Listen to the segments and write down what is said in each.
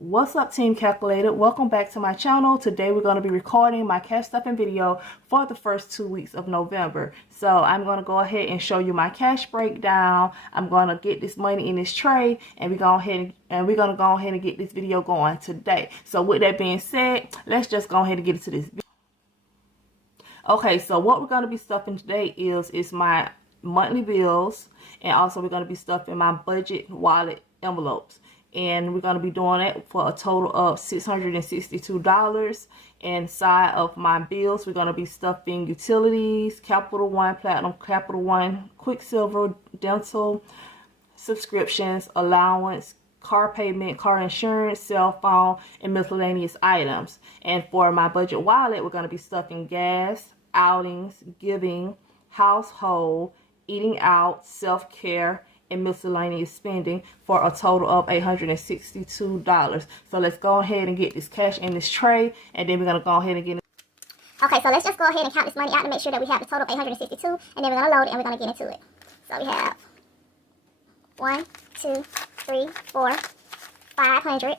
What's up, Team Calculated? Welcome back to my channel. Today we're going to be recording my cash stuffing video for the first 2 weeks of November. So I'm going to go ahead and show you my cash breakdown. I'm going to get this money in this tray, and we're going to go ahead and get this video going today. So with that being said, let's just go ahead and get into this video. Okay, so what we're going to be stuffing today is my monthly bills, and also we're going to be stuffing my budget wallet envelopes. And we're going to be doing it for a total of $662. Inside of my bills, we're going to be stuffing utilities, Capital One, Platinum, Capital One, Quicksilver, dental, subscriptions, allowance, car payment, car insurance, cell phone, and miscellaneous items. And for my budget wallet, we're going to be stuffing gas, outings, giving, household, eating out, self-care, and miscellaneous spending for a total of $862. So let's go ahead and get this cash in this tray, and then we're going to go ahead and get it. Okay, so let's just go ahead and count this money out to make sure that we have the total of 862, and then we're going to load it and we're going to get into it. So we have 1, 2, 3, 4, 500,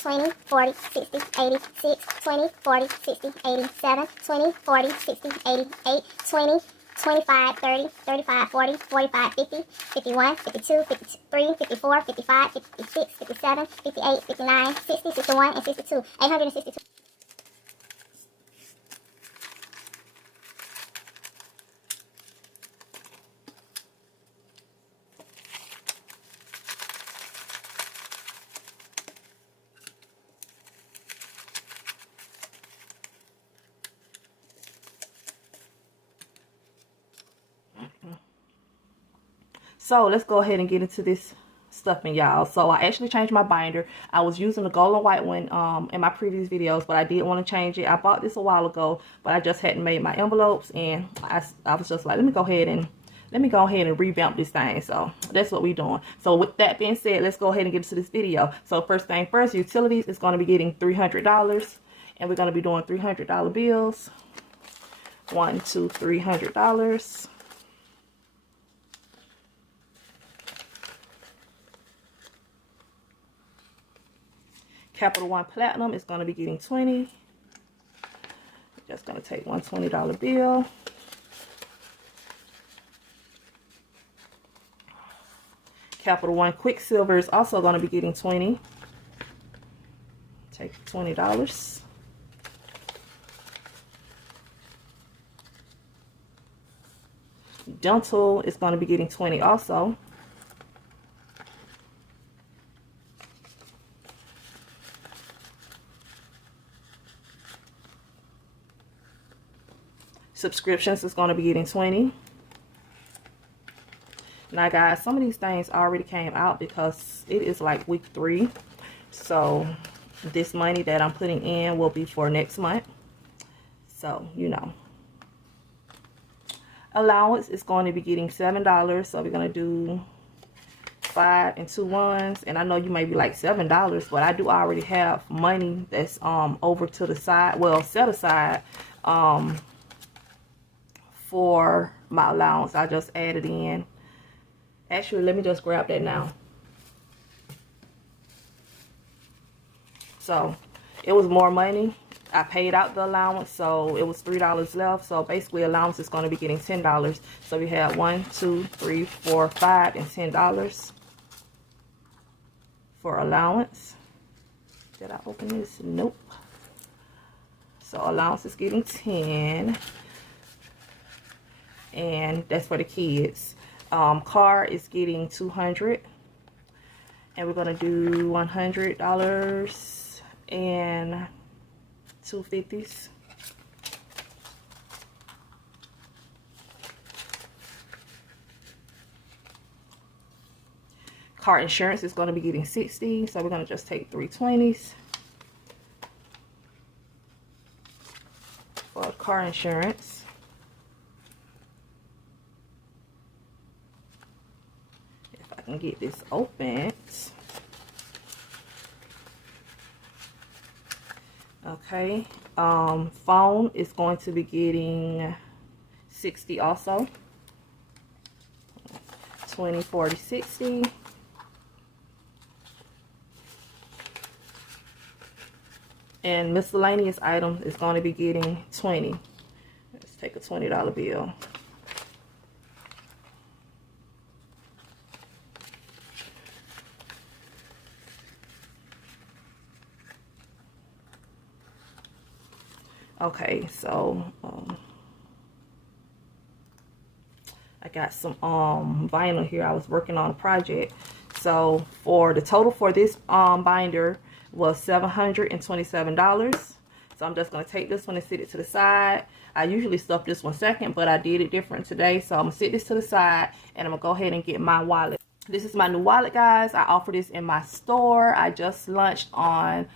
20, 40, 60, 80, 6, 20, 40, 60, 80, 7, 20, 40, 60, 80, 8, 20, 25, 30, 35, 40, 45, 50, 51, 52, 53, 54, 55, 56, 57, 58, 59, 60, 61, and 62. 862. So let's go ahead and get into this stuffing, y'all. So I actually changed my binder. I was using the gold and white one in my previous videos, but I did want to change it. I bought this a while ago, but I just hadn't made my envelopes, and I was just like, let me go ahead and revamp this thing. So that's what we're doing. So with that being said, let's go ahead and get into this video. So first thing first, utilities is going to be getting $300, and we're going to be doing $300 bills. 1, 2, $300. Capital One Platinum is going to be getting 20. Just going to take one $20 bill. Capital One Quicksilver is also going to be getting 20. Take $20. Dental is going to be getting 20 also. Subscriptions is going to be getting 20. Now guys, some of these things already came out because it is like week 3. So this money that I'm putting in will be for next month. So, you know. Allowance is going to be getting $7. So we're going to do 5 and 2 ones. And I know you may be like $7, but I do already have money that's over to the side, well, set aside for my allowance. I just added in. Actually, let me just grab that now. So it was more money. I paid out the allowance, so it was $3 left. So basically allowance is going to be getting $10. So we have 1, 2, 3, 4, 5, and $10 for allowance. Did I open this? Nope. So allowance is getting 10. And that's for the kids. Car is getting $200, and we're gonna do $100 and $250s. Car insurance is gonna be getting 60, so we're gonna just take 3 20s for car insurance. And get this opened. Okay, phone is going to be getting 60 also. 20, 40, 60. And miscellaneous items is going to be getting 20. Let's take a $20 bill. Okay, so I got some vinyl here. I was working on a project. So for the total for this binder was $727. So I'm just going to take this one and sit it to the side. I usually stuff this one second, but I did it different today. So I'm going to sit this to the side and I'm going to go ahead and get my wallet. This is my new wallet, guys. I offer this in my store. I just launched on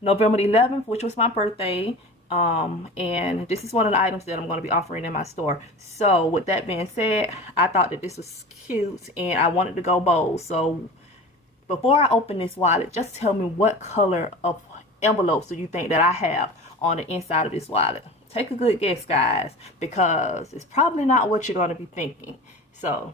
November 11th, which was my birthday. And this is one of the items that I'm going to be offering in my store. So with that being said, I thought that this was cute and I wanted to go bold. So before I open this wallet, just tell me what color of envelopes do you think that I have on the inside of this wallet. Take a good guess, guys, because it's probably not what you're going to be thinking. So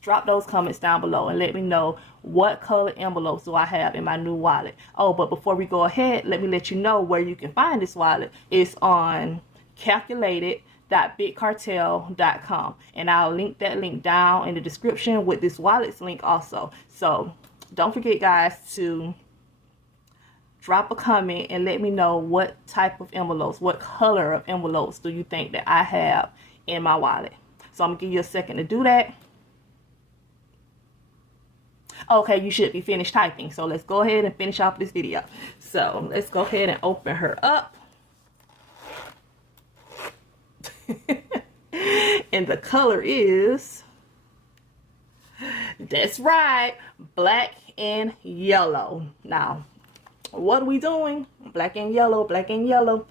drop those comments down below and let me know what color envelopes do I have in my new wallet. Oh, but before we go ahead, let me let you know where you can find this wallet. It's on calculated.bigcartel.com, and I'll link that link down in the description with this wallet's link also. So don't forget, guys, to drop a comment and let me know what type of envelopes, what color of envelopes do you think that I have in my wallet. So I'm gonna give you a second to do that. Okay, you should be finished typing. So let's go ahead and finish off this video. So let's go ahead and open her up. And the color is, that's right, black and yellow. Now, what are we doing? Black and yellow, black and yellow.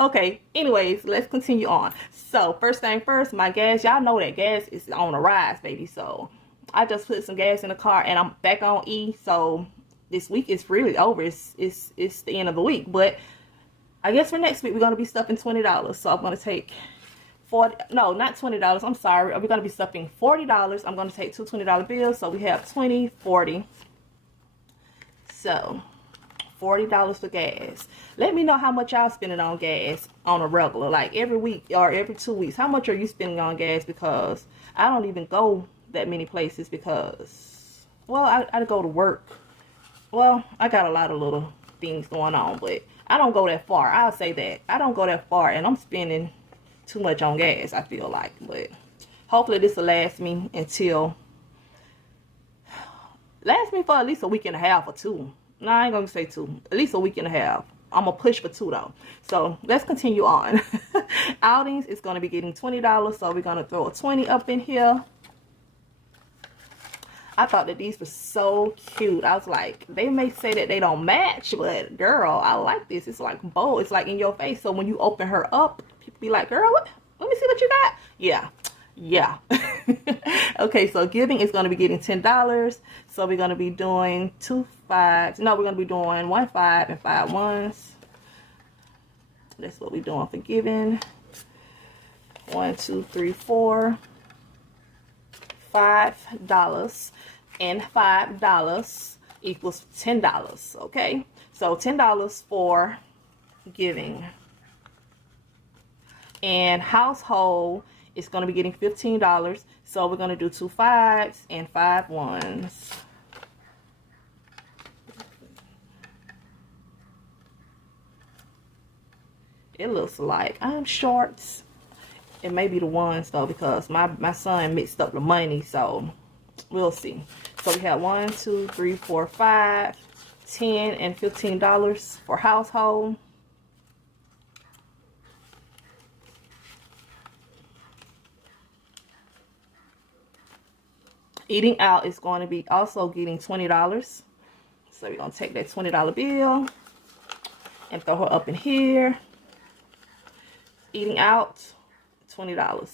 Okay, anyways, let's continue on. So first thing first, my gas, y'all know that gas is on the rise, baby. So I just put some gas in the car and I'm back on E. So this week is really over. It's the end of the week. But I guess for next week we're gonna be stuffing $20. So I'm gonna take 40, no, not $20. I'm sorry. We're gonna be stuffing $40. I'm gonna take two $20 bills. So we have 20, 40. So $40 for gas. Let me know how much y'all spending on gas on a regular, like every week or every 2 weeks. How much are you spending on gas? Because I don't even go that many places because, well, I go to work. Well, I got a lot of little things going on, but I don't go that far. I'll say that. I don't go that far, and I'm spending too much on gas, I feel like. But hopefully this will last me until, last me for at least a week and a half or two. No, I ain't gonna say two. At least a week and a half. I'm gonna push for 2 though. So let's continue on. Outings is gonna be getting $20, so we're gonna throw a 20 up in here. I thought that these were so cute. I was like, they may say that they don't match, but girl, I like this. It's like bold. It's like in your face. So when you open her up, people be like, girl, what? Let me see what you got. Yeah. Yeah. Okay, so giving is going to be getting $10. So we're going to be doing 2 5s. No, we're going to be doing 1 5 and 5 1s. That's what we're doing for giving. 1 2 3 4. $5 and $5 equals $10. Okay, so $10 for giving, and household is going to be getting $15. So we're going to do 2 5s and 5 1s. It looks like I'm shorts. It may be the ones though, because my son mixed up the money, so we'll see. So we have 1 2 3 4 5, $10 and $15 for household. Eating out is going to be also getting $20. So we're gonna take that $20 bill and throw her up in here. Eating out, $20.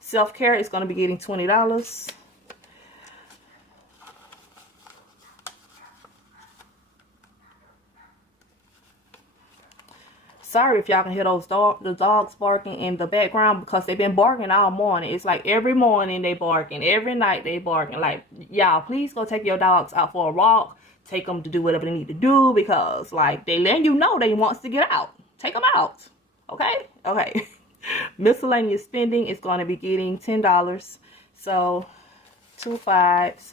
Self-care is going to be getting $20. Sorry if y'all can hear the dogs barking in the background, because they've been barking all morning. It's like every morning they barking, every night they barking. Like, y'all, please go take your dogs out for a walk. take them to do whatever they need to do, because like they letting you know they wants to get out. Take them out. Okay? Okay. Miscellaneous spending is going to be getting $10. So 2 5s.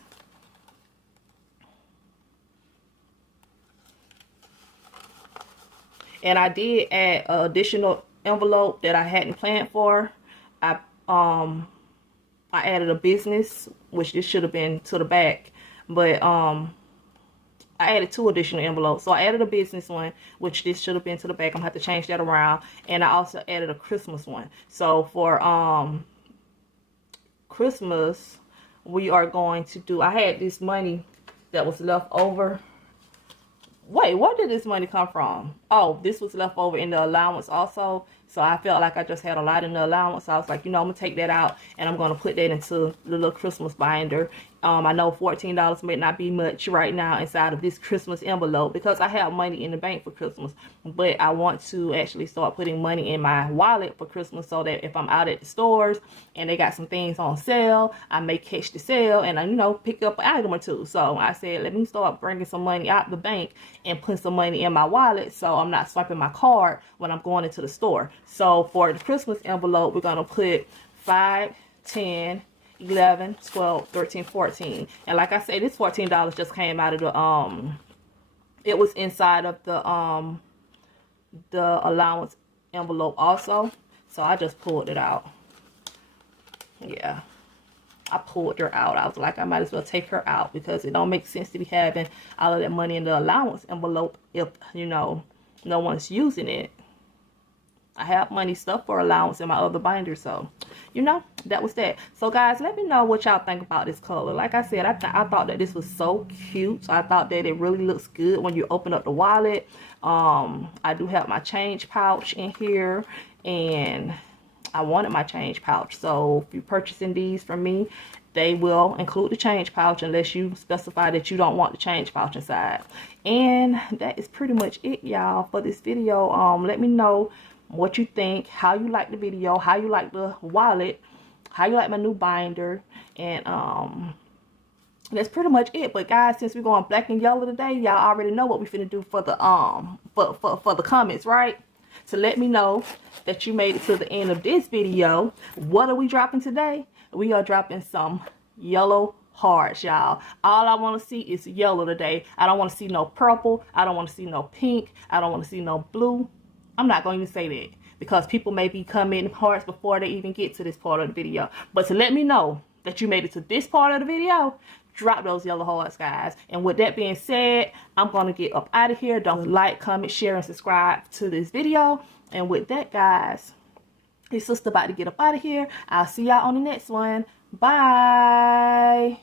And I did add an additional envelope that I hadn't planned for. I added a business, which this should have been to the back, but I added 2 additional envelopes. So I added a business one, which this should have been to the back. I'm gonna have to change that around. And I also added a Christmas one. So for Christmas, we are going to do, I had this money that was left over. Wait, where did this money come from? Oh, this was left over in the allowance also. So I felt like I just had a lot in the allowance. So I was like, you know, I'm going to take that out and I'm going to put that into the little Christmas binder. I know $14 may not be much right now inside of this Christmas envelope because I have money in the bank for Christmas. But I want to actually start putting money in my wallet for Christmas so that if I'm out at the stores and they got some things on sale, I may catch the sale and, you know, pick up an item or two. So I said, let me start bringing some money out the bank and put some money in my wallet so I'm not swiping my card when I'm going into the store. So for the Christmas envelope, we're going to put 5, 10, 11, 12, 13, 14. And like I said, this $14 just came out of the it was inside of the allowance envelope also. So I just pulled it out. Yeah. I pulled her out. I was like, I might as well take her out because it don't make sense to be having all of that money in the allowance envelope if, you know, no one's using it. I have money stuff for allowance in my other binder, so, you know, that was that. So, guys, let me know what y'all think about this color. Like I said, I thought that this was so cute. I thought that it really looks good when you open up the wallet. I do have my change pouch in here, and I wanted my change pouch. So, if you're purchasing these from me, they will include the change pouch unless you specify that you don't want the change pouch inside. And that is pretty much it, y'all, for this video. Let me know what you think, how you like the video, how you like the wallet, how you like my new binder, and that's pretty much it. But guys, since we're going black and yellow today, y'all already know what we finna do for the for the comments, right? So let me know that you made it to the end of this video. What are we dropping today? We are dropping some yellow hearts, y'all. All I want to see is yellow today. I don't want to see no purple. I don't want to see no pink. I don't want to see no blue. I'm not going to even say that because people may be commenting hearts before they even get to this part of the video. But to let me know that you made it to this part of the video, drop those yellow hearts, guys. And with that being said, I'm going to get up out of here. Don't like, comment, share, and subscribe to this video. And with that, guys, his sister about to get up out of here. I'll see y'all on the next one. Bye.